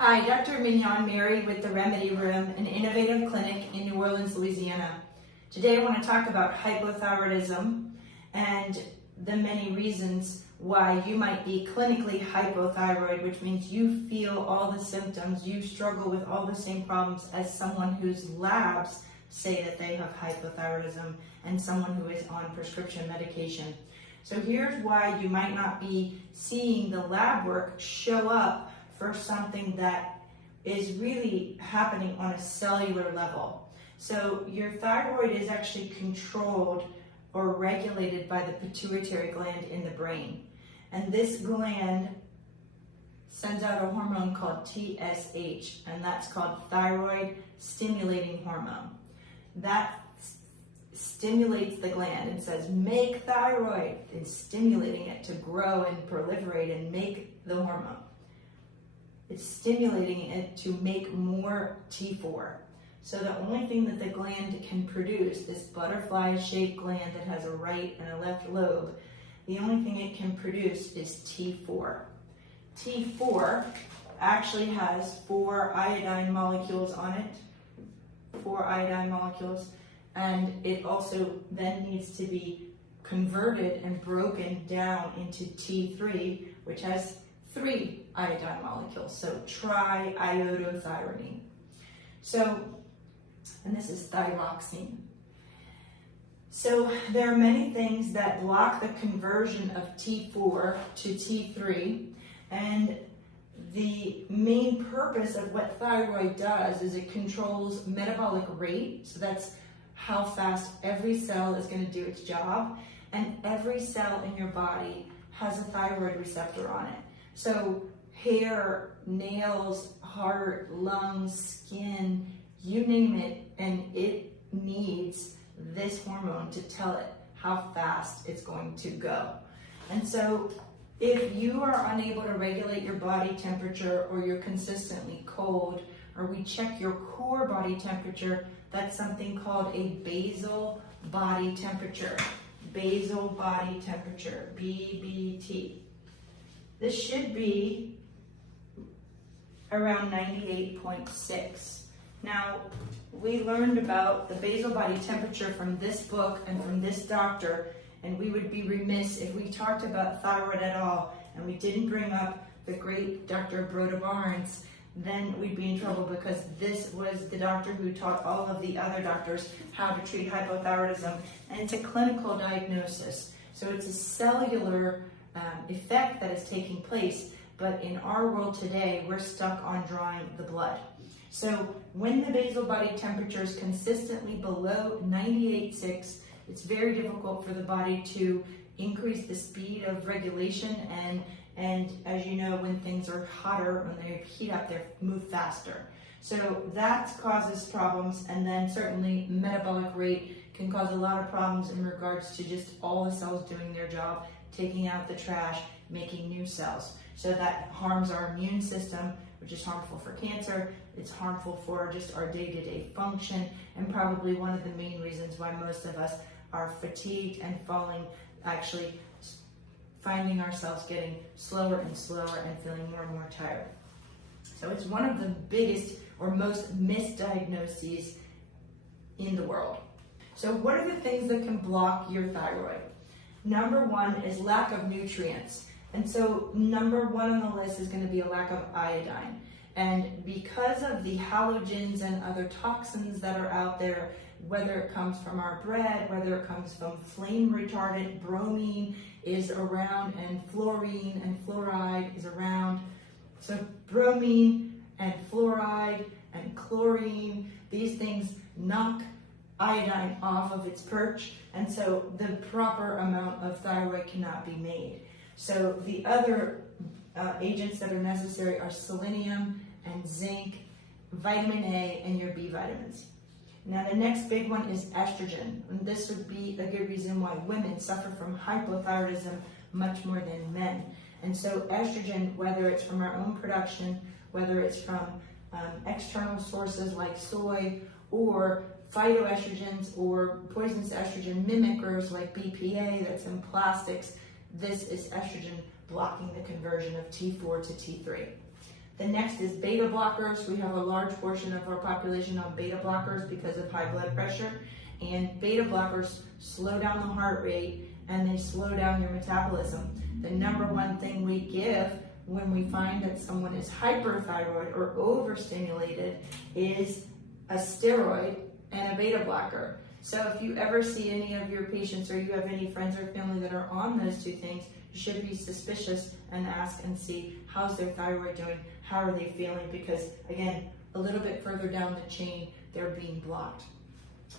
Hi, Dr. Mignon Mary with the Remedy Room, an innovative clinic in New Orleans, Louisiana. Today I want to talk about hypothyroidism and the many reasons why you might be clinically hypothyroid, which means you feel all the symptoms, you struggle with all the same problems as someone whose labs say that they have hypothyroidism and someone who is on prescription medication. So here's why you might not be seeing the lab work show up for something that is really happening on a cellular level. So your thyroid is actually controlled or regulated by the pituitary gland in the brain. And this gland sends out a hormone called TSH, and that's called thyroid stimulating hormone. That stimulates the gland and says, make thyroid. It's stimulating it to grow and proliferate and make the hormone. It's stimulating it to make more T4. So the only thing that the gland can produce, this butterfly-shaped gland that has a right and a left lobe, the only thing it can produce is T4. T4 actually has 4 iodine molecules on it, 4 iodine molecules, and it also then needs to be converted and broken down into T3, which has 3 iodine molecules, so triiodothyronine. So, and this is thyroxine. So there are many things that block the conversion of T4 to T3, and the main purpose of what thyroid does is it controls metabolic rate, so that's how fast every cell is going to do its job, and every cell in your body has a thyroid receptor on it. So hair, nails, heart, lungs, skin, you name it, and it needs this hormone to tell it how fast it's going to go. And so if you are unable to regulate your body temperature, or you're consistently cold, or we check your core body temperature, that's something called a basal body temperature. Basal body temperature, BBT. This should be around 98.6. Now, we learned about the basal body temperature from this book and from this doctor, and we would be remiss if we talked about thyroid at all and we didn't bring up the great Dr. Broda Barnes. Then we'd be in trouble, because this was the doctor who taught all of the other doctors how to treat hypothyroidism, and it's a clinical diagnosis. So it's a cellular effect that is taking place, but in our world today, we're stuck on drawing the blood. So when the basal body temperature is consistently below 98.6, it's very difficult for the body to increase the speed of regulation, and as you know, when things are hotter, when they heat up, they move faster. So that causes problems, and then certainly metabolic rate can cause a lot of problems in regards to just all the cells doing their job, taking out the trash, making new cells. So that harms our immune system, which is harmful for cancer. It's harmful for just our day-to-day function, and probably one of the main reasons why most of us are fatigued and finding ourselves getting slower and slower and feeling more and more tired. So it's one of the biggest or most misdiagnoses in the world. So what are the things that can block your thyroid? Number one is lack of nutrients. And so number one on the list is going to be a lack of iodine. And because of the halogens and other toxins that are out there, whether it comes from our bread, whether it comes from flame retardant, bromine is around, and fluorine and fluoride is around. So bromine and fluoride and chlorine, these things knock iodine off of its perch, and so the proper amount of thyroid cannot be made. So the other agents that are necessary are selenium and zinc, vitamin A, and your B vitamins. Now the next big one is estrogen, and this would be a good reason why women suffer from hypothyroidism much more than men. And so estrogen, whether it's from our own production, whether it's from external sources like soy, or phytoestrogens or poisonous estrogen mimickers like BPA that's in plastics, this is estrogen blocking the conversion of T4 to T3. The next is beta blockers. We have a large portion of our population on beta blockers because of high blood pressure. And beta blockers slow down the heart rate and they slow down your metabolism. The number one thing we give when we find that someone is hyperthyroid or overstimulated is a steroid and a beta blocker. So if you ever see any of your patients or you have any friends or family that are on those two things, you should be suspicious and ask and see how's their thyroid doing, how are they feeling, because again, a little bit further down the chain, they're being blocked.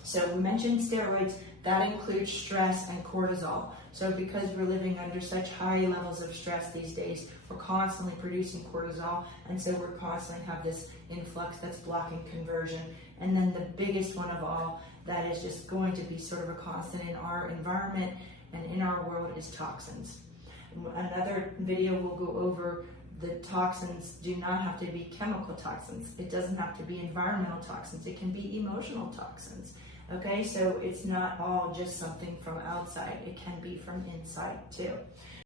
So we mentioned steroids, that includes stress and cortisol. So because we're living under such high levels of stress these days, we're constantly producing cortisol, and so we're constantly have this influx that's blocking conversion. And then the biggest one of all that is just going to be sort of a constant in our environment and in our world is toxins. Another video will go over the toxins do not have to be chemical toxins. It doesn't have to be environmental toxins. It can be emotional toxins. Okay, so it's not all just something from outside. It can be from inside too.